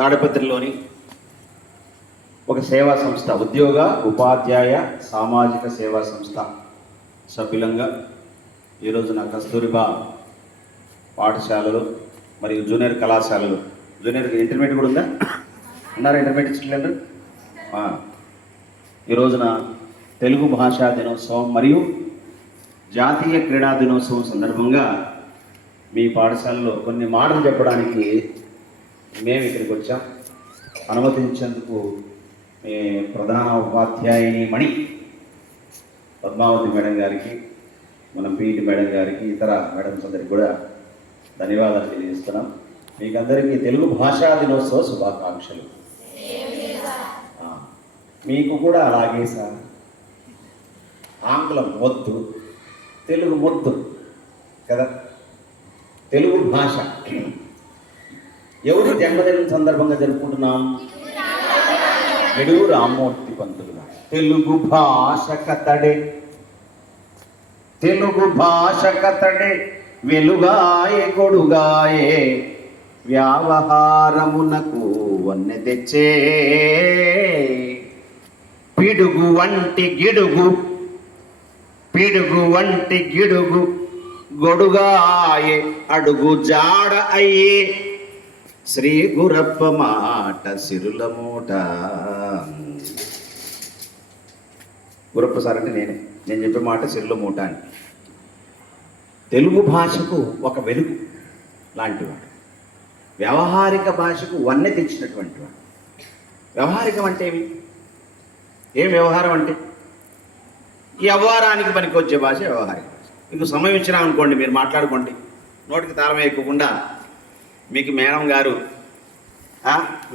తాడిపత్రిలోని ఒక సేవా సంస్థ, ఉద్యోగ ఉపాధ్యాయ సామాజిక సేవా సంస్థ సభ్యులంగా ఈరోజు నా కస్తూరిబా పాఠశాలలు మరియు జూనియర్ కళాశాలలు, జూనియర్ ఇంటర్మీడియట్ కూడా ఉందా? ఉన్నారా ఇంటర్మీడియట్ స్టూడెంట్? ఈ రోజున తెలుగు భాషా దినోత్సవం మరియు జాతీయ క్రీడా దినోత్సవం సందర్భంగా మీ పాఠశాలలో కొన్ని మాటలు చెప్పడానికి మేము ఇక్కడికి వచ్చాం. అనుమతించేందుకు మీ ప్రధాన ఉపాధ్యాయుని మణి పద్మావతి మేడం గారికి, మన పీఈటీ మేడం గారికి, ఇతర మేడమ్స్ అందరికి కూడా ధన్యవాదాలు తెలియజేస్తున్నాం. మీకందరికీ తెలుగు భాషా దినోత్సవ శుభాకాంక్షలు. మీకు కూడా అలాగే సార్. ఆంగ్లం వద్దు, తెలుగు ముద్దు కదా. తెలుగు భాష ఎవరి జన్మదినం సందర్భంగా జరుపుకుంటున్నాం? ఎడుగు రామ్మూర్తి పంతులు గారు. తెలుగు భాష కతడే, తెలుగు భాష కతడే, వెలుగాయే కొడుగాయే, వ్యవహారమునకు వన్నె తెచ్చే, పిడుగు వంటి గిడుగు, పిడుగు వంటి గిడుగు, గొడుగాయే అడుగు జాడ అయ్యే, శ్రీ గురప్ప మాట సిరుల మూట. గురప్ప సార్ అంటే నేను చెప్పే మాట సిరుల మూట అని. తెలుగు భాషకు ఒక వెలుగు లాంటివాడు, వ్యవహారిక భాషకు వన్నె తెచ్చినటువంటి వాడు. వ్యవహారికం అంటే ఏం వ్యవహారం అంటే వ్యవహారానికి పనికొచ్చే భాష వ్యవహారిక భాష. మీకు సమయం ఇచ్చినామనుకోండి, మీరు మాట్లాడుకోండి, నోటికి తాళం వేయకుండా. మీకు మేడం గారు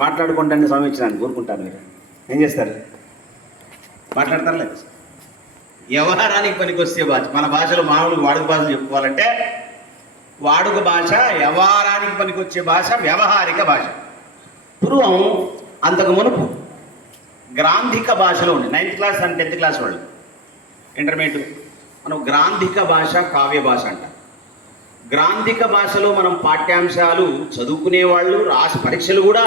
మాట్లాడుకోండి అని సమయం ఇచ్చినాను కోరుకుంటారు. మీరు ఏం చేస్తారు? మాట్లాడతారు లేదు. వ్యవహారానికి పనికొచ్చే భాష మన భాషలో మామూలు వాడుక భాషలు చెప్పుకోవాలంటే వాడుక భాష, వ్యవహారానికి పనికొచ్చే భాష వ్యవహారిక భాష. పూర్వం అంతకు మునుపు గ్రాంధిక భాషలో ఉంది. 9th class and 10th class వాళ్ళు ఇంటర్మీడియట్ మనం గ్రాంధిక భాష, కావ్య భాష అంట. గ్రాంధిక భాషలో మనం పాఠ్యాంశాలు చదువుకునేవాళ్ళు, పరీక్షలు కూడా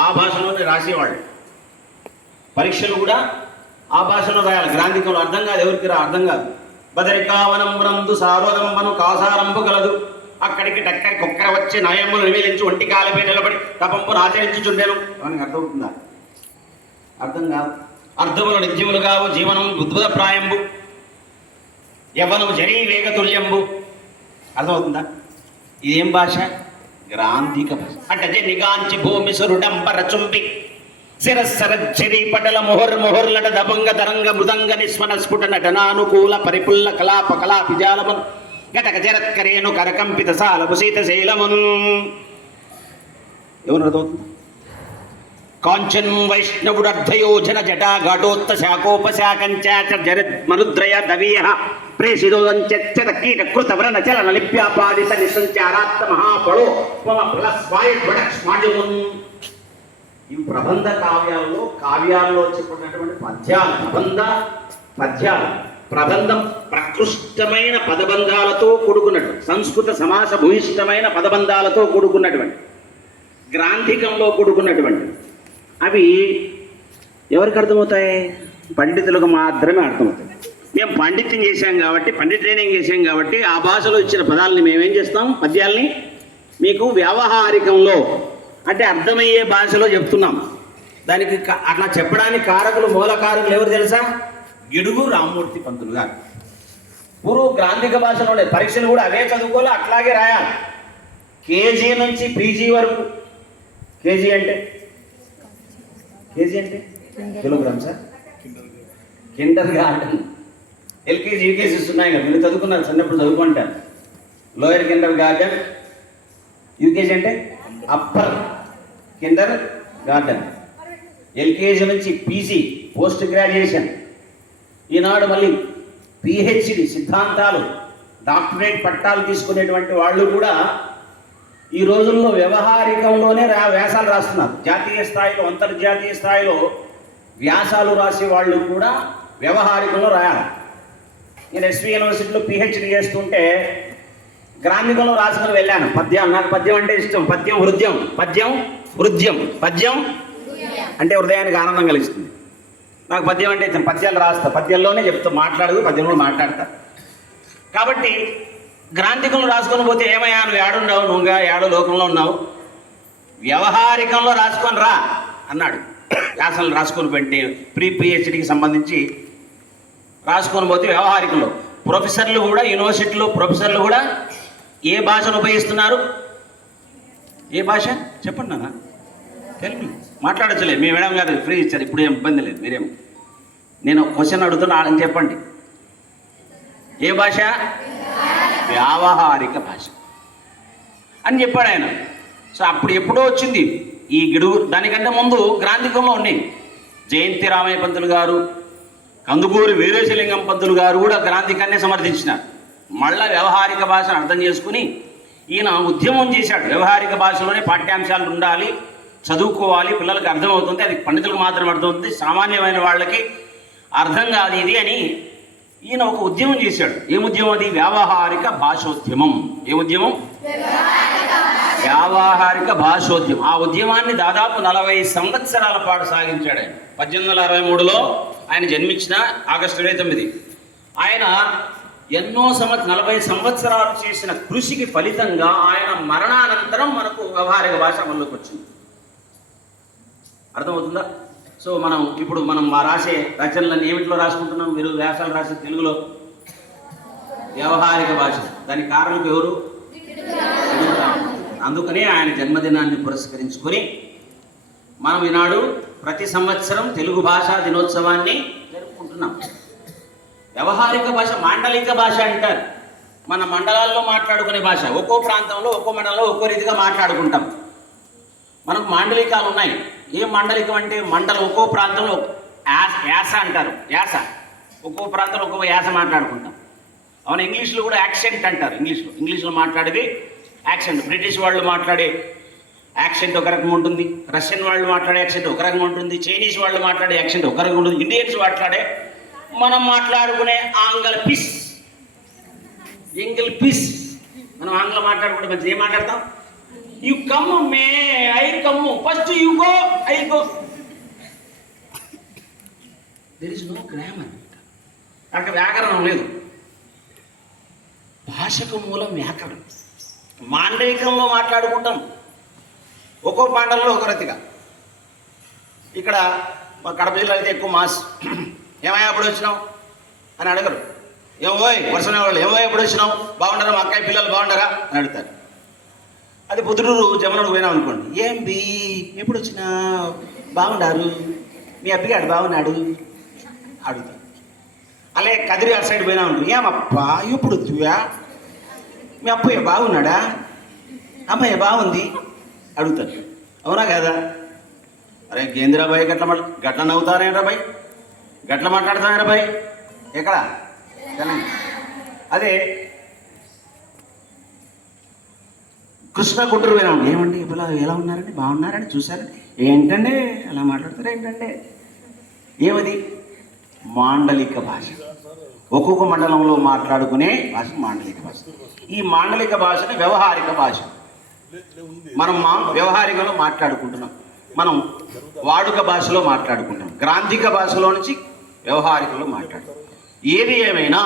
ఆ భాషలోనే రాసేవాళ్ళు. పరీక్షలు కూడా ఆ భాషలో రాయాలి. గ్రాంధికంలో అర్థం కాదు, ఎవరికి అర్థం కాదు. బదరికావనం రందు సారోదంబను కాసారంభు గలదు, అక్కడికి టక్కడి కుక్కర వచ్చి నయములు నివేదించి ఒంటి కాలపై నిలబడి తపంపును ఆచరించుచుండెను. అవన్నీ అర్థమవుతుందా? అర్థం కాదు. అర్థములు నిత్యములు కావు, జీవనం ఉద్భుత ప్రాయంబు, యవ్వనము జరీ వేగతుల్యంబు. అర్థమవుతుందా? ఇదేం భాష? గ్రాంధిక భాష. అంటే నిగాంచి భూమి సురుడంబర చుంపి శిరస్సరచ్చరి పటల మొహర్లట దబంగ తరంగ మృదంగ నిస్వన స్ఫుట నటనానుకూల పరిపుల్ల కలాప కళాపిజాలమును గటక జరత్కరేను కరకంపిత సాలపు శీతశైలమును. ఎవరు అర్థమవుతుంది? కాంచన్ వైష్ణవుడు అర్ధయోజన జటా ఘటోత్త శాఖోపశాకంచాచ జరత్ మనుద్రయ దవీయ ప్రేషిదోదంచ కీట కృత వ్రణ చలన లిప్యాపాదిత నిసంచారాత్త మహాఫలో మమ ఫలస్వాయున్. ఇవి ప్రబంధ కావ్యాల్లో చెప్పినటువంటి పద్యాలు. పద్యాలు ప్రబంధం ప్రకృష్టమైన పదబంధాలతో కూడుకున్నట్టు, సంస్కృత సమాస భూయిష్టమైన పదబంధాలతో కూడుకున్నటువంటి, గ్రాంధికంలో కూడుకున్నటువంటి అవి ఎవరికి అర్థమవుతాయి? పండితులకు మాత్రమే అర్థమవుతాయి. మేము పండిత్యం చేశాం కాబట్టి, పండిట్ ట్రైనింగ్ చేశాం కాబట్టి ఆ భాషలో ఇచ్చిన పదాలని మేమేం చేస్తాం? పద్యాల్ని మీకు వ్యవహారికంలో అంటే అర్థమయ్యే భాషలో చెప్తున్నాం. దానికి అట్లా చెప్పడానికి కారకులు, మూలకారకులు ఎవరు తెలుసా? గిడుగు రామ్మూర్తి పంతులు గారు. పూర్వ గ్రాంధిక భాషలోనే పరీక్షలు కూడా అవే చదువుకోవాలి, అట్లాగే రాయాలి. కేజీ నుంచి పీజీ వరకు. కేజీ అంటే kilogram sir, Kinder garden, LKG UKGs ఉన్నాయి కదా, మీరు చదువుకున్నారు చిన్నప్పుడు చదువుకుంటారు. లోయర్ కిండర్ గార్డెన్, యూకేజీ అంటే అప్పర్ కిండర్ గార్డెన్, ఎల్కేజీ నుంచి పీజీ పోస్ట్ గ్రాడ్యుయేషన్. ఈనాడు మళ్ళీ పిహెచ్డి సిద్ధాంతాలు, డాక్టరేట్ పట్టాలు తీసుకునేటువంటి వాళ్ళు కూడా ఈ రోజుల్లో వ్యవహారికంలోనే వ్యాసాలు రాస్తున్నారు. జాతీయ స్థాయిలో, అంతర్జాతీయ స్థాయిలో వ్యాసాలు రాసే వాళ్ళు కూడా వ్యవహారికంలో రాయాలి. నేను ఎస్వి యూనివర్సిటీలో పిహెచ్డి చేస్తుంటే గ్రాంధికంలో రాసుకుని వెళ్ళాను. పద్యం, నాకు పద్యం అంటే ఇష్టం. పద్యం హృదయం, పద్యం హృదయం, పద్యం అంటే హృదయానికి ఆనందం కలిగిస్తుంది. నాకు పద్యం అంటే ఇష్టం. పద్యాలు రాస్తా, పద్యంలోనే చెప్తా, మాట్లాడదు, పద్యంలో మాట్లాడతా. కాబట్టి గ్రాంధికంలో రాసుకొని పోతే ఏమయ్యా నువ్వు ఏడున్నావు, నువ్వుగా ఏడో లోకంలో ఉన్నావు, వ్యవహారికంలో రాసుకొని రా అన్నాడు. వ్యాసాలు రాసుకొని పెట్టి PhDకి సంబంధించి రాసుకొని పోతే వ్యవహారికంలో ప్రొఫెసర్లు కూడా, యూనివర్సిటీలో ప్రొఫెసర్లు కూడా ఏ భాషను ఉపయోగిస్తున్నారు? ఏ భాష చెప్పండి నాన్న, తెలుగు మాట్లాడచ్చులే. మీ మేడం గారు ఫ్రీ ఇచ్చారు, ఇప్పుడు ఏం ఇబ్బంది లేదు. మీరేం, నేను క్వశ్చన్ అడుగుతున్నా అని చెప్పండి. ఏ భాష? వ్యావహారిక భాష అని చెప్పాడు ఆయన. సో అప్పుడు ఎప్పుడో వచ్చింది ఈ గిడుగు. దానికంటే ముందు గ్రాంధికంలో ఉన్నాయి. జయంతి రామయ్య పంతులు గారు, కందుకూరి వీరేశలింగం పంతులు గారు కూడా గ్రాంధికాన్నే సమర్థించినారు. మళ్ళా వ్యవహారిక భాషను అర్థం చేసుకుని ఈయన ఉద్యమం చేశాడు. వ్యవహారిక భాషలోనే పాఠ్యాంశాలు ఉండాలి, చదువుకోవాలి, పిల్లలకు అర్థమవుతుంది, అది పండితులకు మాత్రం అర్థమవుతుంది, సామాన్యమైన వాళ్ళకి అర్థం కాదు ఇది అని ఈయన ఒక ఉద్యమం చేశాడు. ఏం ఉద్యమం అది? వ్యావహారిక భాషోద్యమం. ఏ ఉద్యమం? వ్యావహారిక భాషోద్యమం. ఆ ఉద్యమాన్ని దాదాపు 40 సంవత్సరాల పాటు సాగించాడు ఆయన. 1863లో ఆయన జన్మించిన ఆగస్టు 29. ఆయన ఎన్నో 40 సంవత్సరాలు చేసిన కృషికి ఫలితంగా ఆయన మరణానంతరం మనకు వ్యవహారిక భాష అమల్లోకి వచ్చింది. అర్థమవుతుందా? సో ఇప్పుడు మనం రాసే రచనలన్నీ ఏమిట్లో రాసుకుంటున్నాం? మీరు వ్యాసాలు రాసే తెలుగులో వ్యవహారిక భాష. దానికి కారణం ఎవరు? అందుకనే ఆయన జన్మదినాన్ని పురస్కరించుకొని మనం ఈనాడు ప్రతి సంవత్సరం తెలుగు భాషా దినోత్సవాన్ని జరుపుకుంటున్నాం. వ్యవహారిక భాష మాండలిక భాష అంటారు. మన మండలాల్లో మాట్లాడుకునే భాష. ఒక్కో ప్రాంతంలో, ఒక్కో మండలంలో ఒక్కో రీతిగా మాట్లాడుకుంటాం. మనకు మాండలికాలు ఉన్నాయి. ఏం మాండలికం అంటే మండలం, ఒక్కో ప్రాంతంలో యాస అంటారు. యాస, ఒక్కో ప్రాంతంలో ఒక్కో యాస మాట్లాడుకుంటాం. అవును, ఇంగ్లీష్లో కూడా యాక్సెంట్ అంటారు. ఇంగ్లీష్లో మాట్లాడేది యాక్సెంట్. బ్రిటిష్ వాళ్ళు మాట్లాడే యాక్సెంట్ ఒక రకం ఉంటుంది, రష్యన్ వాళ్ళు మాట్లాడే యాక్సెంట్ ఒక రకం ఉంటుంది, చైనీస్ వాళ్ళు మాట్లాడే యాక్సెంట్ ఒక రకం ఉంటుంది, ఇండియన్స్ మాట్లాడే, మనం మాట్లాడుకునే ఆంగ్ల పిస్, ఎంగిల్ పిస్. మనం ఆంగ్లం మాట్లాడుకుంటే మంచిది ఏం మాట్లాడతాం? You come may I come, first you go I go. There is no grammar. అక్కడ వ్యాకరణం లేదు. భాషకు మూలం వ్యాకరణం. మాండలికంలో మాట్లాడుకుంటాం, ఒక్కో మండలంలో ఒక రతిగా. ఇక్కడ మా కడప జిల్లా అయితే ఎక్కువ మాస్. ఏమయ్యా ఎప్పుడు వచ్చినావు అని అడగరు. ఏమోయ్ వర్షనే వాళ్ళు, ఏమోయ్ ఎప్పుడు వచ్చినావు, బాగుండరా, మా అక్కయ్య పిల్లలు బాగుండరా అని అడుగుతారు. అది పొద్దుటూరు జమనకు పోయినాం అనుకోండి, ఏం బి ఎప్పుడు వచ్చినా బాగుండారు, మీ అబ్బిగాడు బాగున్నాడు అడుగుతారు. అలాగే కదిరి అటు సైడ్ పోయినాం అనుకో, ఏమప్పా ఎప్పుడు వచ్చువా, మీ అప్పయ్య బాగున్నాడా, అమ్మయ్య బాగుంది అడుగుతారు. అవునా కదా? అరే గేంద్రా బాయ్ గట్ల నవ్వుతారేంట్రా బాయ్, గట్ల మాట్లాడతారా బాయ్, ఎక్కడ? అదే కృష్ణ గుంటూరు పోయినా ఉండి, ఏమండి ఇప్పుడు ఎలా ఉన్నారండి, బాగున్నారని చూసారండి, ఏంటంటే అలా మాట్లాడతారు ఏంటంటే, ఏమది? మాండలిక భాష. ఒక్కొక్క మండలంలో మాట్లాడుకునే భాష మాండలిక భాష. ఈ మాండలిక భాషని వ్యవహారిక భాష. మనం వ్యవహారికలో మాట్లాడుకుంటున్నాం, మనం వాడుక భాషలో మాట్లాడుకుంటాం, గ్రాంధిక భాషలో నుంచి వ్యవహారికలో మాట్లాడుతాం. ఏది ఏమైనా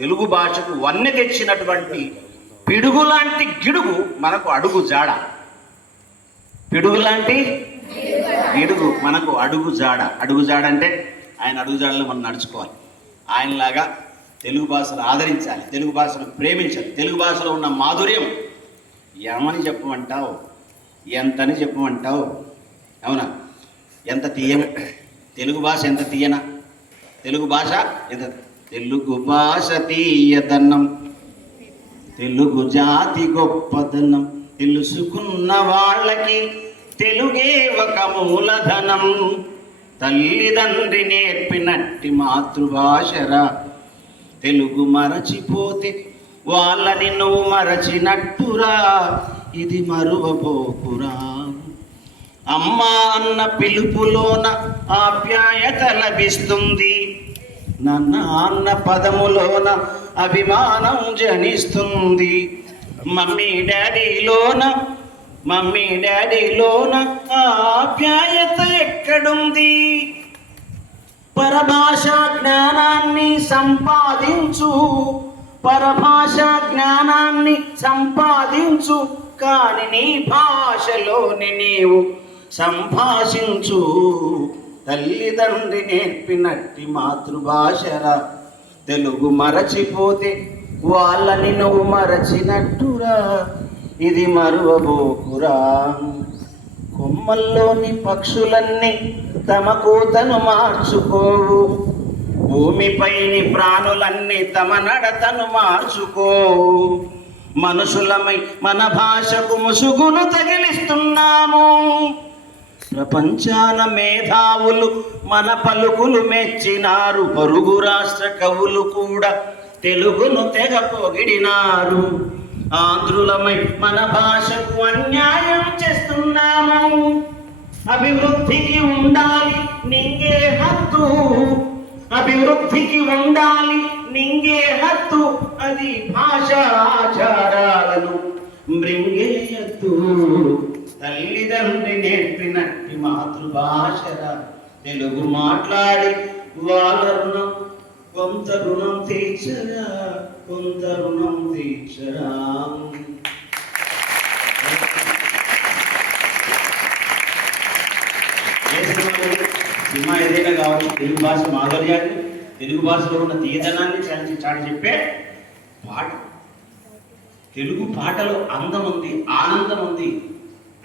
తెలుగు భాషకు వన్నె తెచ్చినటువంటి పిడుగు లాంటి గిడుగు మనకు అడుగు జాడ. పిడుగు లాంటి గిడుగు మనకు అడుగు జాడ. అడుగు జాడ అంటే ఆయన అడుగు జాడలో మనం నడుచుకోవాలి. ఆయనలాగా తెలుగు భాషను ఆదరించాలి, తెలుగు భాషను ప్రేమించాలి. తెలుగు భాషలో ఉన్న మాధుర్యం ఏమని చెప్పమంటావు, ఎంతని చెప్పమంటావు? అవునా? ఎంత తీయన తెలుగు భాష, ఎంత తీయన తెలుగు భాష, ఎంత తెలుగు భాష తీయదన్నం, తెలుగు జాతి గొప్పదనం, తెలుసుకున్న వాళ్ళకి తెలుగే ఒక మూలధనం, తల్లిదండ్రి నేర్పినట్టి మాతృభాషరా, తెలుగు మరచిపోతే వాళ్ళని నువ్వు మరచినట్టురా, ఇది మరువబోకురా. అమ్మ అన్న పిలుపులోన ఆప్యాయత లభిస్తుంది, నాన్న అన్న పదములోన అభిమానం జనిస్తుంది. మమ్మీ డాడీలోన ఆప్యాయత ఎక్కడుంది? పరభాషా జ్ఞానాన్ని సంపాదించు కాని నీ భాషలోని నీవు సంభాషించు. తల్లిదండ్రి నేర్పినట్టి మాతృభాషరా, తెలుగు మరచిపోతే వాళ్ళని నువ్వు మరచినట్టురా, ఇది మరువబోకురా. కొమ్మల్లోని పక్షులన్నీ తమ కూతను మార్చుకోవు, భూమిపైని ప్రాణులన్నీ తమ నడతను మార్చుకోవు. మనుషులమై మన భాషకు ముసుగును తగిలిస్తున్నాము. ప్రపంచాన మేధావులు మన పలుకులు మెచ్చినారు, పొరుగు రాష్ట్ర కవులు కూడా తెలుగును తెగ పొగిడినారు. ఆంధ్రులమై మన భాషకు అన్యాయం చేస్తున్నాము. అభివృద్ధికి ఉండాలి నింగే హద్దు, అది భాషా ఆచారాలను మృంగేయద్దు. తల్లిదండ్రి నేర్పినట్టి మాతృభాషరా, తెలుగు మాట్లాడి వాళ్ళ రుణం కొంత రుణం తీర్చరా. సినిమా ఏదైనా కావచ్చు, తెలుగు భాష మాధుర్యాన్ని, తెలుగు భాషలో ఉన్న తీయదనాన్ని చాటి చెప్పే పాట. తెలుగు పాటలో అందం ఉంది, ఆనందం ఉంది,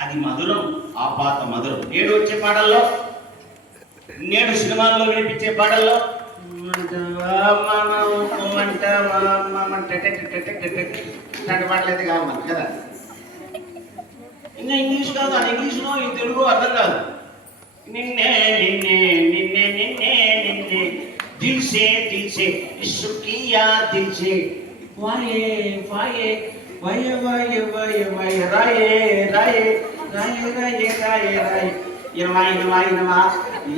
అది మధురం, ఆపాత మధురం. నేడు వచ్చే పాటల్లో, నేడు సినిమాల్లో వినిపించే పాటల్లో ఇలాంటి పాటలు అయితే కావు మనకి కదా. ఇంకా ఇంగ్లీష్ కాదు, అది ఇంగ్లీష్లో ఈ తెలుగు అర్థం కాదు. నిన్నే నిన్నే నిన్నే నిన్నే నిన్నే దిల్సే దిల్సే ఇసుకియా దిల్సే వాయే వాయే వాయ వాయ వాయ వాయ రాయే రాయే రాయే రాయే రాయే రాయే ఇనమా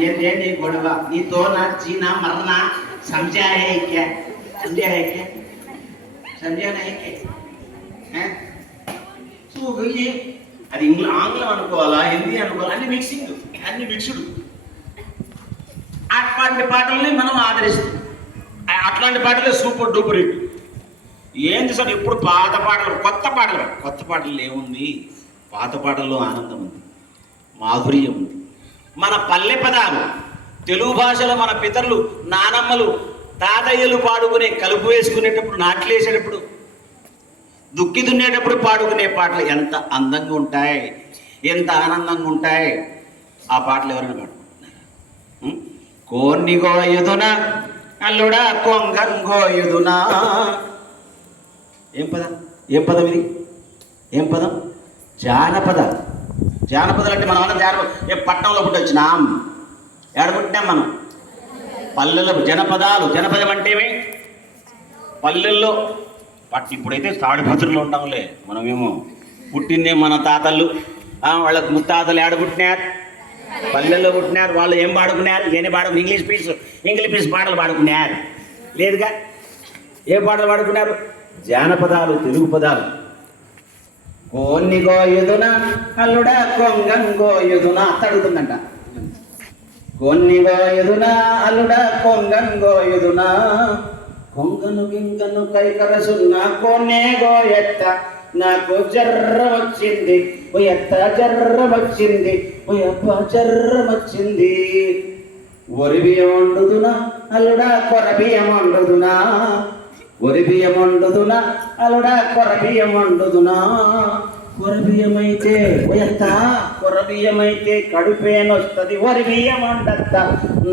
ఏంటి గొడవ నీతో నా చీనా మరనా समझा है क्या? समझा नहीं क्या? సో అది ఆంగ్లం అనుకోవాలా, హిందీ అనుకోవాలా, అన్ని మిక్స్డ్. అట్లాంటి పాటల్ని మనం ఆదరిస్తాం. అట్లాంటి పాటలే సూపర్ డూపర్ హిట్. ఏంది సార్ ఇప్పుడు పాత పాటలు ఏముంది? పాత పాటల్లో ఆనందం ఉంది, మాధుర్యం ఉంది. మన పల్లె పదాలు, తెలుగు భాషలో మన పితరులు, నానమ్మలు, తాతయ్యలు పాడుకునే, కలుపు వేసుకునేటప్పుడు, నాట్లేసేటప్పుడు, దుక్కి దున్నేటప్పుడు పాడుకునే పాటలు ఎంత అందంగా ఉంటాయి, ఎంత ఆనందంగా ఉంటాయి. ఆ పాటలు ఎవరైనా పాడుకుంటున్నారు? కోన్ని గోయుదునా అల్లుడా కొంగంగోయుదునా. ఏం పదం ఇది? ఏం పదం? జానపదాలు అంటే మనం అన్న పట్టణంలో పుట్టి వచ్చినాం, ఏడబుట్టినాం మనం పల్లెల్లో. జనపదం అంటే పల్లెల్లో ఇప్పుడైతే తాడిపత్రులు ఉంటాంలే, మనమేమో పుట్టిందే మన తాతలు, వాళ్ళకు ముత్తాతలు ఏడబుట్టినారు, పల్లెల్లో పుట్టినారు. వాళ్ళు ఏం పాడుకున్నారు? ఇంగ్లీష్ పీస్ పాటలు పాడుకున్నారు లేదుగా. ఏ పాటలు పాడుకున్నారు? జానపదాలు, తెలుగు పదాలు. కోన్ని గోయుదునా అల్లుడా కొంగంగోయుదునా అడుగుతుందంట. కొన్ని గోయుదునా అల్లుడా కొంగంగోయుదునా, కొంగను గింగను కైకరసున్నా కొన్నే గోయెత్త, నాకు జర్రం వచ్చింది ఓ ఎత్త, జర్రం వచ్చింది ఓ అప్ప, జర్రం వచ్చింది. ఒరి బియ్యం వండుదునా అల్లుడా కొరబియ్యం వండుదునా, ఒరి బియ్యం వండుదునా అల్లుడా కొరబియ్యం వండుదునా. కొరబియ్యమైతే ఎంత, కొరబియ్యమైతే కడుపేనొస్తుంది, వరి బియ్యం వండత్త,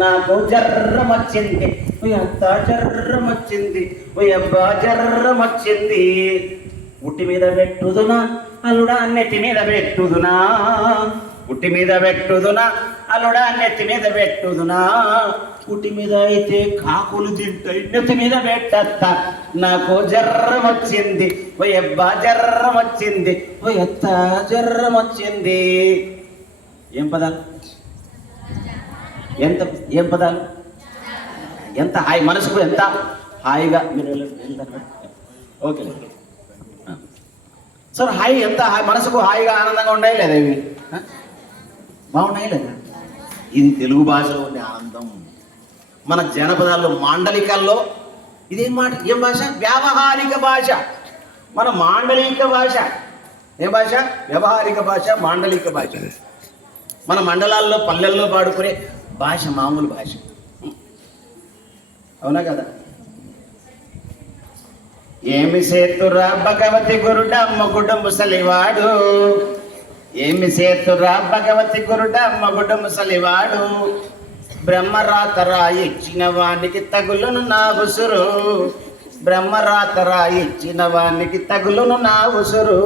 నాకు జర్రం వచ్చింది ఓ అత్త, జర్రం వచ్చింది ఓ అబ్బా, జర్రం వచ్చింది. ఉట్టి మీద పెట్టుదునా అల్లుడా నెత్తి మీద పెట్టుదునా, ఉట్టి మీద పెట్టుదునా అల్లుడా నెత్తి మీద పెట్టుదునా. ఉట్టి మీద అయితే కాకులు తింటాయి, నెత్తి మీద పెట్టత్తా, నాకు జర్రం వచ్చింది ఓ అబ్బా, జర్రం వచ్చింది ఓ ఎత్త, జర్రం వచ్చింది. ఏం పదాలు? ఏం పదాలు? ఎంత హాయి, మనసుకు ఎంత హాయిగా. మీరు ఓకే. సార్ హాయి ఎంత మనసుకు హాయిగా ఆనందంగా ఉన్నాయి లేదా ఇవి బాగున్నాయి లేదా? ఇది తెలుగు భాషలో ఉండే ఆనందం. మన జనపదాల్లో మాండలికాల్లో ఇదేం మాట, ఏం భాష? వ్యావహారిక భాష. మన మాండలిక భాష ఏం భాష? వ్యవహారిక భాష, మాండలిక భాష. మన మండలాల్లో పల్లెల్లో పాడుకునే భాష మామూలు భాష. అవునా కదా? ఏమి సేతురా భగవతి గురుడమ్మ గుడ్డ ముసలివాడు, ఏమి సేతురా భగవతి గురుడమ్మ గుడ్డ ముసలివాడు, బ్రహ్మరాతరా ఇచ్చిన వానికి తగులును నా ఉసురు, బ్రహ్మరాతరా ఇచ్చిన వానికి తగులును నా ఉసురు.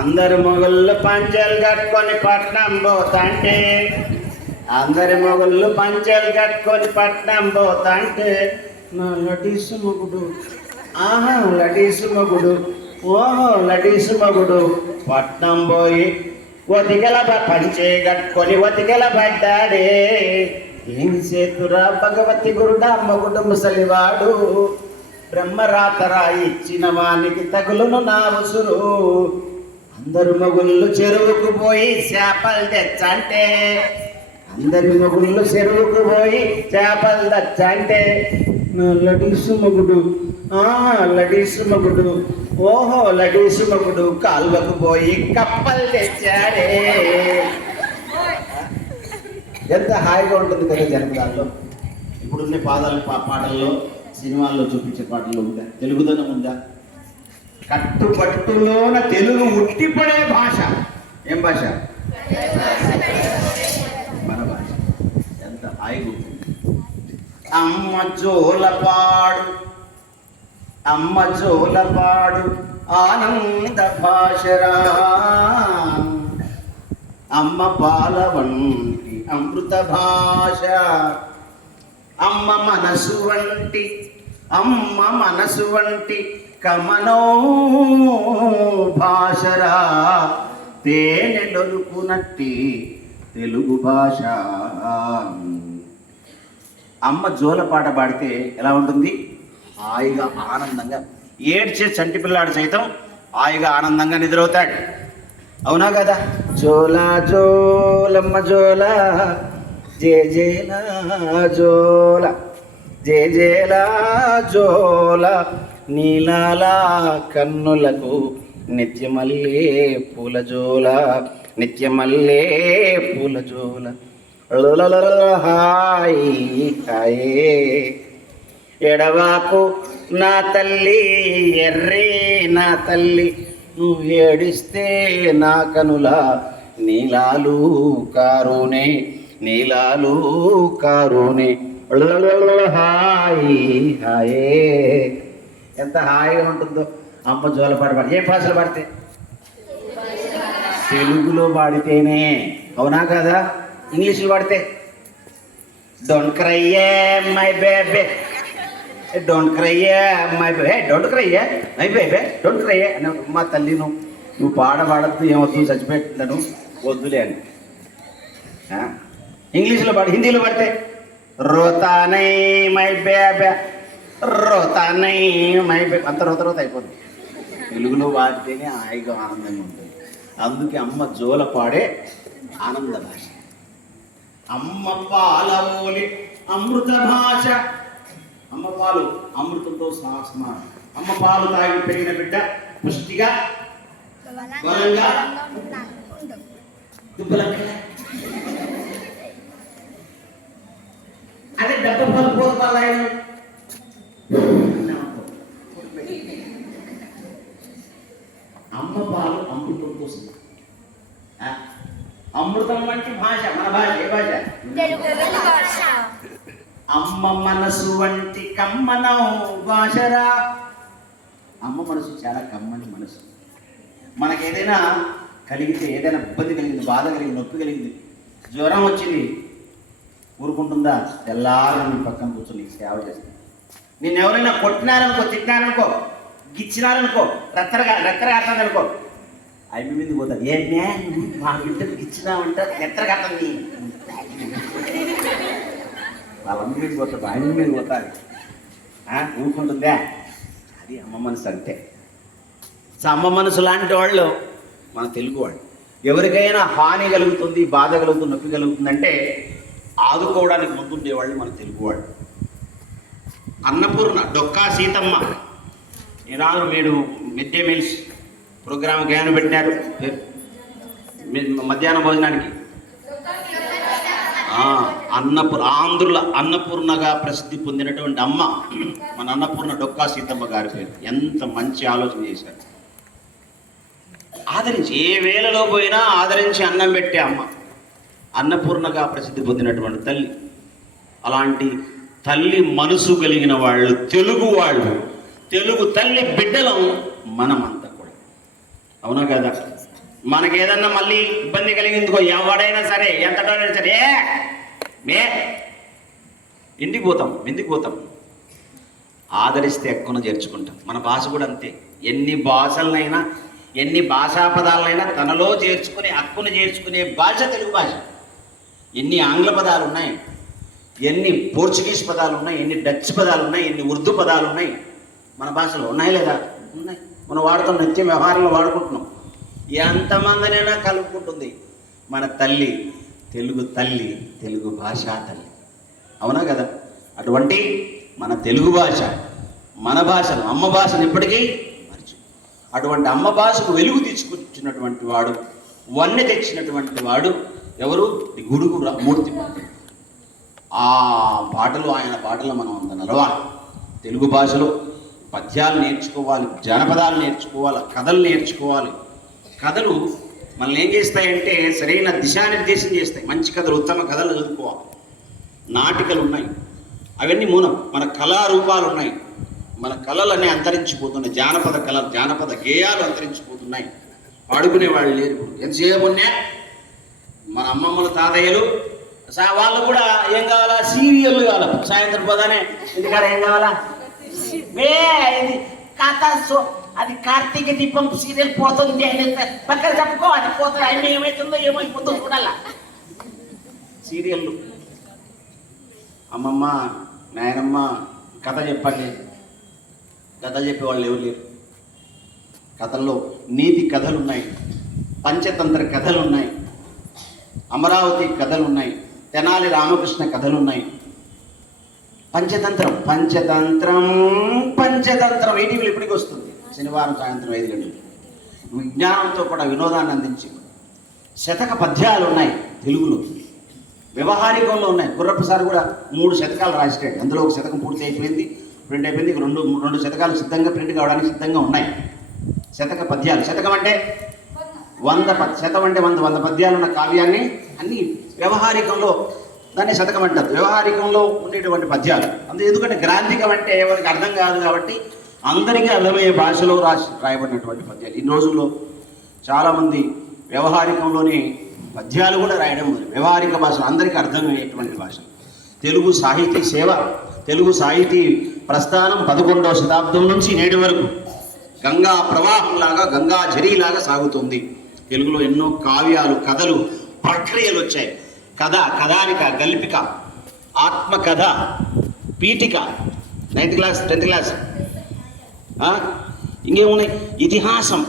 అందరు మొగుళ్ళు పంచెలు కట్టుకొని పట్నం పోతాంటే, అందరి మొగుళ్ళు పంచెలు కట్టుకొని పట్నం పోతాంటే, నా లటీసు మొగుడు, ఆహా లటీసు మొగుడు, ఓహో లటీసు మొగుడు పట్నం పోయి ఒతికెల పంచే కట్టుకొని ఒతికెల పడ్డాడే. ఏమి చేతురా భగవతి గురుడా మొగుడు ముసలివాడు, బ్రహ్మరాతరా ఇచ్చిన వానికి తగులును నా ఉసురు. అందరు మొగుళ్ళు చెరువుకు పోయి చేపలు తెచ్చంటే, అందరి మొగుళ్ళు చెరువుకు పోయి చేపలు తెచ్చంటే, నా లడీసు మొగుడు, లడీసు మొగుడు, ఓహో లడీసు మొగుడు కాల్వకు పోయి కప్పలు తెచ్చాడే. ఎంత హాయిగా ఉంటుంది కదా జనపదాల్లో. ఇప్పుడున్న పాటల్లో, సినిమాల్లో చూపించే పాటల్లో ఉందా తెలుగుదనం? ఉందా? కట్టుబట్టులోన తెలుగు ఉట్టిపడే భాష ఏం భాష? మన భాష. ఎంత హాయిగా ఉంటుంది. అమ్మ జోలపాడు, అమ్మ జోలపాడు ఆనంద భాషరా, అమ్మ పాల వంటి అమృత భాష, అమ్మ మనసు వంటి, అమ్మ మనసు వంటి కమనో భాషరా, తేనెలొలుకునట్టి తెలుగు భాష. అమ్మ జోల పాట పాడితే ఎలా ఉంటుంది? హాయిగా ఆనందంగా, ఏడ్చే చంటి పిల్లాడు సైతం హాయిగా ఆనందంగా నిద్రవుతాడు. అవునా కదా? జోల జోలమ్మ జోల, జేజేల జోల, జేజేల జోల, నీలాల కన్నులకు నిత్యమల్లే పూల జోల, నిత్యమల్లే పూల జోల. హాయ్ హాయే ఎడవాకు నా తల్లి, ఎర్రే నా తల్లి, నువ్వు ఏడిస్తే నా కనుల నీలాలు కారునే, నీలాలు కారునే. హాయ్ హాయే ఎంత హాయిగా ఉంటుందో అమ్మ జోల పాట పాడి. ఏ భాషలో పాడితే? తెలుగులో పాడితేనే. అవునా కదా? ఇంగ్లీష్లో పాడితే don't cry my baby, don't cry my baby, don't cry my baby, don't cry అని మా తల్లి నువ్వు పాడద్దు, ఏమొద్దు, చచ్చిపెట్టాను వద్దులే అని. ఇంగ్లీష్లో పాడి. హిందీలో పడితే రోతానై మై బేబీ, రోతానై మై బేబీ, అంత రోత అయిపోతుంది. తెలుగులో పాడితేనే హాయిగా ఆనందంగా ఉంటుంది. అందుకే అమ్మ జోల పాడే ఆనంద భాష. అమ్మ పాలవోలి అమృత భాష, అమ్మ పాలు అమృతంతో సమానం. అమ్మ పాలు తాగి పెరిగిన బిడ్డ పుష్టిగా బలంగా అదే డబ్బు పాలు పోతారు. అమ్మ పాలు అమృతంతో సమానం. అమృతం వంటి భాష మన భాష. ఏ భాష? అమ్మ మనసు వంటి కమ్మనం భాషరా. అమ్మ మనసు చాలా కమ్మని మనసు. మనకు ఏదైనా కలిగితే, ఏదైనా ఇబ్బంది కలిగింది, బాధ కలిగింది, నొప్పి కలిగింది, జ్వరం వచ్చింది, ఊరుకుంటుందా? తెల్లారని పక్కన కూర్చొని సేవ చేస్తుంది. నిన్ను ఎవరైనా కొట్టినారనుకో, తిట్టినారనుకో, గిచ్చినారనుకో, రెత్తరగాడుతుందనుకో, అవి మీద పోతారు. ఏమే మా బిడ్డకు ఇచ్చినామంటే రెత్తరగాడుతుంది, వాళ్ళందరి మీద పోతారు, ఆయన మీద పోతారు. ఊరుకుంటుందా? అది అమ్మ మనసు అంటే. అమ్మ మనసు లాంటి వాళ్ళు మన తెలుగు వాళ్ళు. ఎవరికైనా హాని కలుగుతుంది, బాధ కలుగుతుంది, నొప్పి కలుగుతుందంటే ఆదుకోవడానికి ముందుండేవాళ్ళు మన తెలుగు వాళ్ళు. అన్నపూర్ణ డొక్కా సీతమ్మ ఈనాడు మీరు మిడ్ డే మీల్స్ ప్రోగ్రామ్కి ఏమైనా పెట్టినారు మధ్యాహ్న భోజనానికి? ఆంధ్రుల అన్నపూర్ణగా ప్రసిద్ధి పొందినటువంటి అమ్మ మన అన్నపూర్ణ డొక్కా సీతమ్మ గారి పేరు. ఎంత మంచి ఆలోచన చేశారు. ఆదరించి ఏ వేళలో పోయినా ఆదరించి అన్నం పెట్టే అమ్మ అన్నపూర్ణగా ప్రసిద్ధి పొందినటువంటి తల్లి. అలాంటి తల్లి మనసు కలిగిన వాళ్ళు తెలుగు వాళ్ళు, తెలుగు తల్లి బిడ్డలం మనమంతా కూడా. అవునా కదా? మనకేదన్నా మళ్ళీ ఇబ్బంది కలిగిందికో, ఎవడైనా సరే ఎంతటైనా సరే ఎందుకు పోతాం ఆదరిస్తే ఎక్కువ చేర్చుకుంటాం. మన భాష కూడా అంతే. ఎన్ని భాషలనైనా, ఎన్ని భాషా పదాలనైనా తనలో చేర్చుకుని హక్కును చేర్చుకునే భాష తెలుగు భాష. ఎన్ని ఆంగ్ల పదాలు ఉన్నాయి, ఎన్ని పోర్చుగీస్ పదాలు ఉన్నాయి, ఎన్ని డచ్ పదాలు ఉన్నాయి, ఎన్ని ఉర్దూ పదాలు ఉన్నాయి మన భాషలో. ఉన్నాయి లేదా? ఉన్నాయి. మనం వాడుతాం, నిత్య వ్యవహారంలో వాడుకుంటున్నాం. ఎంతమందినైనా కలుపుకుంటుంది మన తల్లి, తెలుగు తల్లి, తెలుగు భాషా తల్లి. అవునా కదా? అటువంటి మన తెలుగు భాష, మన భాషను, అమ్మ భాషను ఇప్పటికీ మర్చి, అటువంటి అమ్మ భాషకు వెలుగు తీసుకొచ్చినటువంటి వాడు, వన్నె తెచ్చినటువంటి వాడు ఎవరు? గుడుగు మూర్తి. ఆ పాటలు, ఆయన పాటలు మనం అంత నలవాలి. తెలుగు భాషలో పద్యాలు నేర్చుకోవాలి, జానపదాలు నేర్చుకోవాలి, కథలు నేర్చుకోవాలి. కథలు మనల్ని ఏం చేస్తాయంటే సరైన దిశానిర్దేశం చేస్తాయి. మంచి కథలు, ఉత్తమ కథలు చదువుకోవాలి. నాటికలు ఉన్నాయి, అవన్నీ మూలం. మన కళారూపాలు ఉన్నాయి, మన కళలన్నీ అంతరించిపోతున్నాయి. జానపద కళలు, జానపద గేయాలు అంతరించిపోతున్నాయి. పాడుకునే వాళ్ళు లేరు. ఎంతసేపు ఉన్నా మన అమ్మమ్మలు, తాతయ్యలు వాళ్ళు కూడా ఏం కావాలా? సీరియల్ కావాలి. సాయంత్రం పోదానే ఇంటికాడ ఏం కావాలా? కథ అది కార్తీక దీపం సీరియల్ పోతుంది, పక్కన చెప్పుకో, అది పోతుంది, ఆయన ఏమవుతుందో ఏమైపోతుందో చూడాల. సీరియళ్ళు అమ్మమ్మ, నాయనమ్మ కథ చెప్పండి. కథలు చెప్పేవాళ్ళు ఎవరు లేరు. కథల్లో నీతి కథలు ఉన్నాయి, పంచతంత్ర కథలు ఉన్నాయి, అమరావతి కథలు ఉన్నాయి, తెనాలి రామకృష్ణ కథలు ఉన్నాయి. పంచతంత్రం ఈటీవీలో ఇప్పటికి వస్తుంది. శనివారం సాయంత్రం 5 గంటలకు విజ్ఞానంతో కూడా వినోదాన్ని అందించి శతక పద్యాలు ఉన్నాయి తెలుగులో. వ్యవహారికంలో ఉన్నాయి. గుర్రప్పసారి కూడా 3 శతకాలు రాసిటాడు. అందులో ఒక శతకం పూర్తి అయిపోయింది, ప్రింట్ అయిపోయింది. రెండు శతకాలు సిద్ధంగా ప్రింట్ కావడానికి సిద్ధంగా ఉన్నాయి. శతక పద్యాలు. శతకం అంటే 100, శతం అంటే 100 పద్యాలు ఉన్న కావ్యాన్ని అన్ని వ్యవహారికంలో దాన్ని శతకం అంటారు. వ్యవహారికంలో ఉండేటువంటి పద్యాలు. ఎందుకంటే గ్రాంధికం అంటే ఎవరికి అర్థం కాదు కాబట్టి అందరికీ అర్థమయ్యే భాషలో రాయబడినటువంటి పద్యాలు. ఈ రోజుల్లో చాలామంది వ్యవహారికంలోని పద్యాలు కూడా రాయడం ఉంది. వ్యవహారిక భాష అందరికీ అర్థమయ్యేటువంటి భాష. తెలుగు సాహితీ సేవ, తెలుగు సాహితీ ప్రస్థానం 11వ శతాబ్దం నుంచి నేటి వరకు గంగా ప్రవాహంలాగా, గంగా ఝరీలాగా సాగుతుంది. తెలుగులో ఎన్నో కావ్యాలు, కథలు, ప్రక్రియలు వచ్చాయి. కథ, కథానిక, గల్పిక, ఆత్మకథ, Pitaka, 9th class 10th class. ఇంకేమున్నాయి? ఇతిహాసం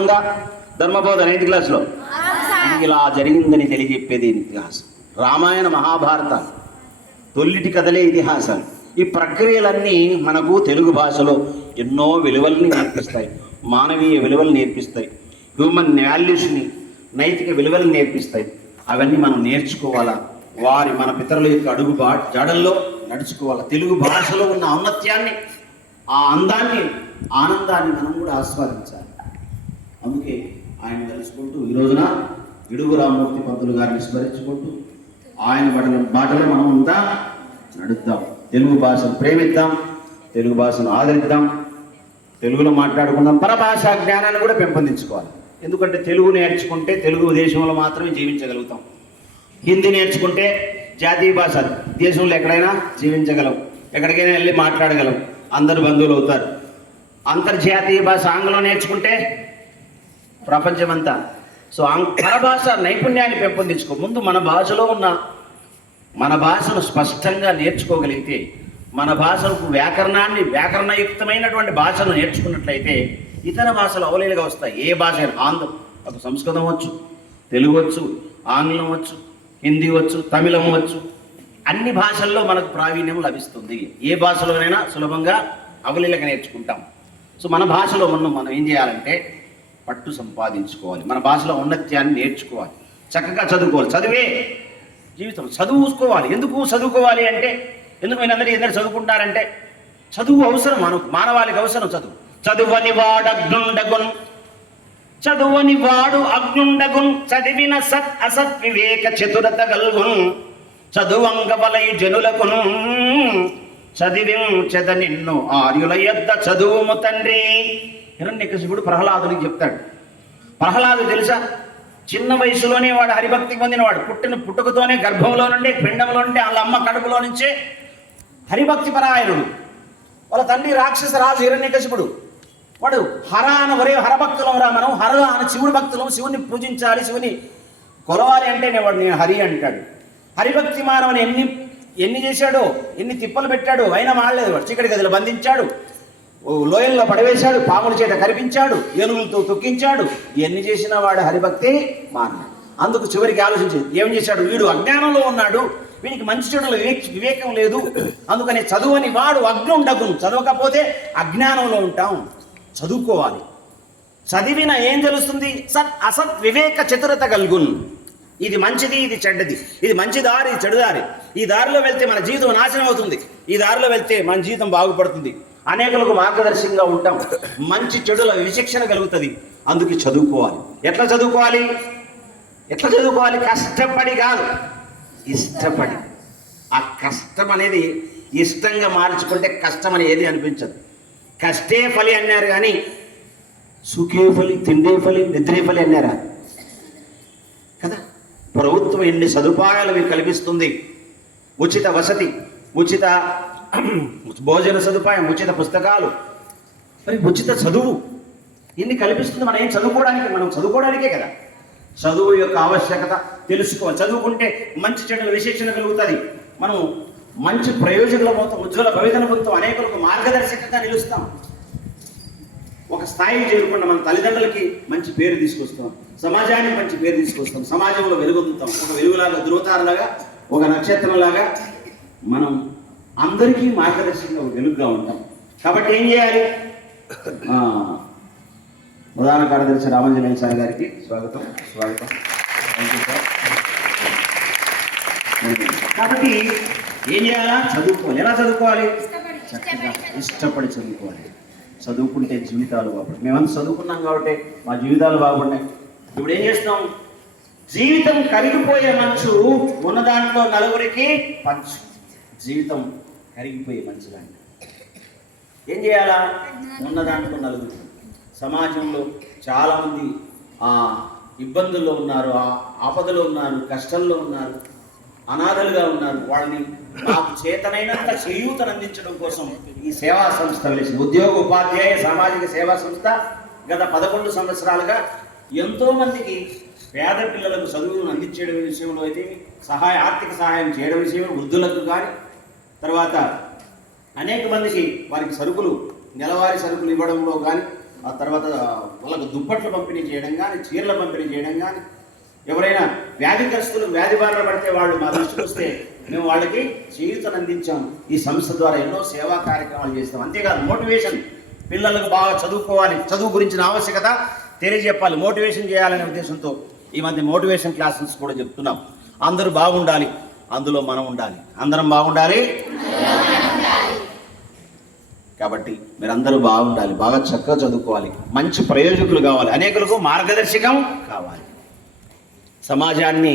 ఉందా? ధర్మబోధ 9th క్లాస్లో. ఇలా జరిగిందని తెలియజెప్పేది ఇతిహాసం. రామాయణ, మహాభారత తొల్లిటి కథలే ఇతిహాసాలు. ఈ ప్రక్రియలన్నీ మనకు తెలుగు భాషలో ఎన్నో విలువల్ని నేర్పిస్తాయి. మానవీయ విలువలు నేర్పిస్తాయి. హ్యూమన్ వాల్యూస్ని, నైతిక విలువలు నేర్పిస్తాయి. అవన్నీ మనం నేర్చుకోవాలా. మన పితరుల యొక్క అడుగు జాడల్లో నడుచుకోవాలా. తెలుగు భాషలో ఉన్న ఔన్నత్యాన్ని, ఆ అందాన్ని, ఆనందాన్ని మనం కూడా ఆస్వాదించాలి. అందుకే ఆయన తెలుసుకుంటూ ఈ రోజున గిడుగు రామమూర్తి పంతులు గారిని స్మరించుకుంటూ ఆయన బాటలో మనం అంతా నడుద్దాం. తెలుగు భాషను ప్రేమిద్దాం, తెలుగు భాషను ఆదరిద్దాం, తెలుగులో మాట్లాడుకుందాం. పరభాషా జ్ఞానాన్ని కూడా పెంపొందించుకోవాలి. ఎందుకంటే తెలుగు నేర్చుకుంటే తెలుగు దేశంలో మాత్రమే జీవించగలుగుతాం. హిందీ నేర్చుకుంటే జాతీయ భాష, దేశంలో ఎక్కడైనా జీవించగలం, ఎక్కడికైనా వెళ్ళి మాట్లాడగలం, అందరు బంధువులు అవుతారు. అంతర్జాతీయ భాష ఆంగ్లం నేర్చుకుంటే ప్రపంచమంతా. సో పరభాష నైపుణ్యాన్ని పెంపొందించుకో. ముందు మన భాషలో ఉన్న మన భాషను స్పష్టంగా నేర్చుకోగలిగితే, మన భాషకు వ్యాకరణయుక్తమైనటువంటి భాషను నేర్చుకున్నట్లయితే ఇతర భాషలు అవలీలుగా వస్తాయి. ఏ భాష అయినా ఆంధ్ర సంస్కృతం వచ్చు, తెలుగు వచ్చు, ఆంగ్లం వచ్చు, హిందీ వచ్చు, తమిళం వచ్చు. అన్ని భాషల్లో మనకు ప్రావీణ్యం లభిస్తుంది. ఏ భాషలోనైనా సులభంగా అవలీలగా నేర్చుకుంటాం. సో మన భాషలో మనం ఏం చేయాలంటే పట్టు సంపాదించుకోవాలి. మన భాషలో ఔన్నత్యాన్ని నేర్చుకోవాలి, చక్కగా చదువుకోవాలి. చదివే జీవితం, చదువుకోవాలి. ఎందుకు చదువుకోవాలి అంటే, ఎందుకు అందరూ చదువుకుంటారంటే చదువు అవసరం, మానవాళికి అవసరం చదువు. చదువని వాడు అగ్నుండగున్ చదివిన సత్ అసత్ వివేక చతురత గల్గున్ చదువంగబలై జనులకును చదివించెద నిన్ను ఆర్యుల యొద్ద చదువుము తండ్రి. హిరణ్యకశిపుడు ప్రహ్లాదునికి చెప్తాడు. ప్రహ్లాదు తెలుసా, చిన్న వయసులోనే వాడు హరిభక్తికి పొందినవాడు. పుట్టుకతోనే గర్భంలో నుండి, పిండంలో నుండి, వాళ్ళ అమ్మ కడుపులో నుంచే హరిభక్తి పరాయణుడు. వాళ్ళ తండ్రి రాక్షస రాజు హిరణ్యకశిపుడు. వాడు హరభక్తులం రా, మనం హర అని శివుడి భక్తులం, శివుని పూజించాలి, శివుని కొలవాలి అంటేనే వాడు నేను హరి అంటాడు. హరిభక్తి మానవుని ఎన్ని చేశాడో, ఎన్ని తిప్పలు పెట్టాడు, అయినా మాడలేదు. వాడు చీకటి గదిలో బంధించాడు, లోయల్లో పడవేశాడు, పాముల చేత కరిపించాడు, ఏనుగులతో తొక్కించాడు. ఎన్ని చేసినా వాడు హరిభక్తి మానవుడు. అందుకు చివరికి ఆలోచించి ఏం చేశాడు, వీడు అజ్ఞానంలో ఉన్నాడు, వీనికి మంచి చెడుల వివేకం లేదు, అందుకని చదువని వాడు అగ్నుండగును. చదవకపోతే అజ్ఞానంలో ఉంటాం, చదువుకోవాలి. చదివిన ఏం తెలుస్తుంది, సత్ అసత్ వివేక చతురత గల్గున్. ఇది మంచిది, ఇది చెడ్డది, ఇది మంచి దారి, ఇది చెడు దారి. ఈ దారిలో వెళ్తే మన జీవితం నాశనం అవుతుంది, ఈ దారిలో వెళ్తే మన జీవితం బాగుపడుతుంది. అనేకులకు మార్గదర్శకంగా ఉంటాం, మంచి చెడుల విచక్షణ కలుగుతుంది. అందుకే చదువుకోవాలి. ఎట్లా చదువుకోవాలి? కష్టపడి కాదు, ఇష్టపడి. ఆ కష్టం అనేది ఇష్టంగా మార్చుకుంటే కష్టం అని ఏది అనిపించదు. కష్టే ఫలి అన్నారు కానీ సుఖే ఫలి, తిండే ఫలి, నిద్రే ఫలి అన్నారా కదా. ప్రభుత్వం ఎన్ని సదుపాయాలు మీకు కల్పిస్తుంది. ఉచిత వసతి, ఉచిత భోజన సదుపాయం, ఉచిత పుస్తకాలు, మరి ఉచిత చదువు ఇన్ని కల్పిస్తుంది. మనం ఏం చదువుకోవడానికి, మనం చదువుకోవడానికే కదా. చదువు యొక్క ఆవశ్యకత తెలుసుకోవాలి. చదువుకుంటే మంచి చెడుల విశేషణ కలుగుతుంది. మనం మంచి ప్రయోజకుల మొత్తం, ఉజ్వల భవితన పొందుతాం, అనేకులకు మార్గదర్శకంగా నిలుస్తాం. ఒక స్థాయికి చేరుకున్న మన తల్లిదండ్రులకి మంచి పేరు తీసుకొస్తాం, సమాజానికి మంచి పేరు తీసుకొస్తాం, సమాజంలో వెలుగొందుతాం. ఒక వెలుగులాగా, ధృవతారలాగా, ఒక నక్షత్రంలాగా మనం అందరికీ మార్గదర్శకంగా వెలుగుగా ఉంటాం. కాబట్టి ఏం చేయాలి? ప్రధాన కార్యదర్శి రామాంజనేయ సార్ గారికి స్వాగతం. కాబట్టి ఏం చేయాలా? చదువుకోవాలి. ఎలా చదువుకోవాలి? చక్కగా ఇష్టపడి చదువుకోవాలి. చదువుకుంటే జీవితాలు బాగుపడతాయి. మేమంతా చదువుకున్నాం కాబట్టి మా జీవితాలు బాగుపడినాయి. ఇప్పుడు ఏం చేస్తున్నాం? జీవితం కరిగిపోయే మంచు ఉన్న దాంట్లో నలుగురికి పంచు. జీవితం కరిగిపోయే మంచు దాన్ని ఏం చేయాలా? ఉన్న దాంట్లో నలుగురికి. సమాజంలో చాలామంది ఇబ్బందుల్లో ఉన్నారు, ఆపదలో ఉన్నారు, కష్టంలో ఉన్నారు, అనాథలుగా ఉన్నారు. వాళ్ళని మాకు చేతనైనంత చేయూతను అందించడం కోసం ఈ సేవా సంస్థ వెలిసింది. ఉద్యోగ ఉపాధ్యాయ సామాజిక సేవా సంస్థ గత 11 సంవత్సరాలుగా ఎంతోమందికి పేద పిల్లలకు చదువులను అందించడం విషయంలో అయితే ఆర్థిక సహాయం చేయడం విషయంలో, వృద్ధులకు కానీ, తర్వాత అనేక మందికి వారికి సరుకులు, నెలవారీ సరుకులు ఇవ్వడంలో కానీ, ఆ తర్వాత వాళ్ళకు దుప్పట్లు పంపిణీ చేయడం కానీ, చీరల పంపిణీ చేయడం కానీ, ఎవరైనా వ్యాధిగ్రస్తులు వ్యాధి బారిన పడితే వాళ్ళు మా దృష్టికి వస్తే మేము వాళ్ళకి చేయూతను అందించాం. ఈ సంస్థ ద్వారా ఎన్నో సేవా కార్యక్రమాలు చేస్తాం. అంతేకాదు మోటివేషన్, పిల్లలకు బాగా చదువుకోవాలి, చదువు గురించిన ఆవశ్యకత తెలియజెప్పాలి, మోటివేషన్ చేయాలనే ఉద్దేశంతో ఈ మధ్య మోటివేషన్ క్లాసెస్ కూడా చెప్తున్నాం. అందరూ బాగుండాలి, అందులో మనం ఉండాలి, అందరం బాగుండాలి. కాబట్టి మీరందరూ బాగుండాలి, బాగా చక్కగా చదువుకోవాలి, మంచి ప్రయోజకులు కావాలి, అనేకులకు మార్గదర్శకం కావాలి, సమాజాన్ని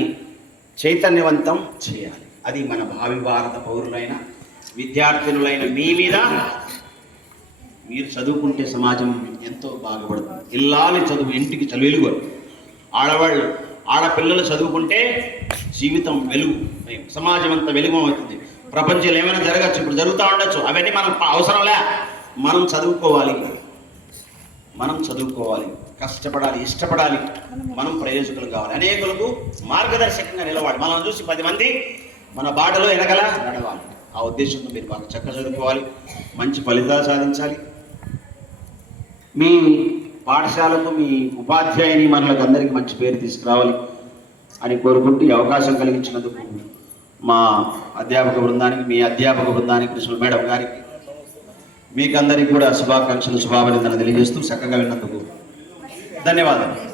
చైతన్యవంతం చేయాలి. అది మన భావి భారత పౌరులైన విద్యార్థినులైన మీ మీద మీరు చదువుకుంటే సమాజం ఎంతో బాగుపడుతుంది. ఇల్లాలి చదువు ఇంటికి వెలుగు. ఆడవాళ్ళు, ఆడపిల్లలు చదువుకుంటే జీవితం వెలుగు, సమాజం అంతా వెలుగవుతుంది. ప్రపంచంలో ఏమైనా జరగచ్చు, ఇప్పుడు జరుగుతూ ఉండొచ్చు, అవన్నీ మనకు అవసరంలే. మనం చదువుకోవాలి, కష్టపడాలి, ఇష్టపడాలి, మనం ప్రయోజకులు కావాలి, అనేకులకు మార్గదర్శకంగా నిలవాలి. మనం చూసి 10 మంది మన బాటలో వెనకల నడవాలి. ఆ ఉద్దేశంతో మీరు బాగా చక్కగా చదువుకోవాలి, మంచి ఫలితాలు సాధించాలి. మీ పాఠశాలకు మీ ఉపాధ్యాయుని మనలకు అందరికీ మంచి పేరు తీసుకురావాలి అని కోరుకుంటూ ఈ అవకాశం కలిగించినందుకు మా అధ్యాపక బృందానికి, మీ అధ్యాపక బృందానికి, ప్రిన్సిపల్ మేడం గారికి, మీకందరికీ కూడా శుభాకాంక్షలు, శుభాభినందనలు తెలియజేస్తూ చక్కగా విన్నందుకు ధన్యవాదాలు.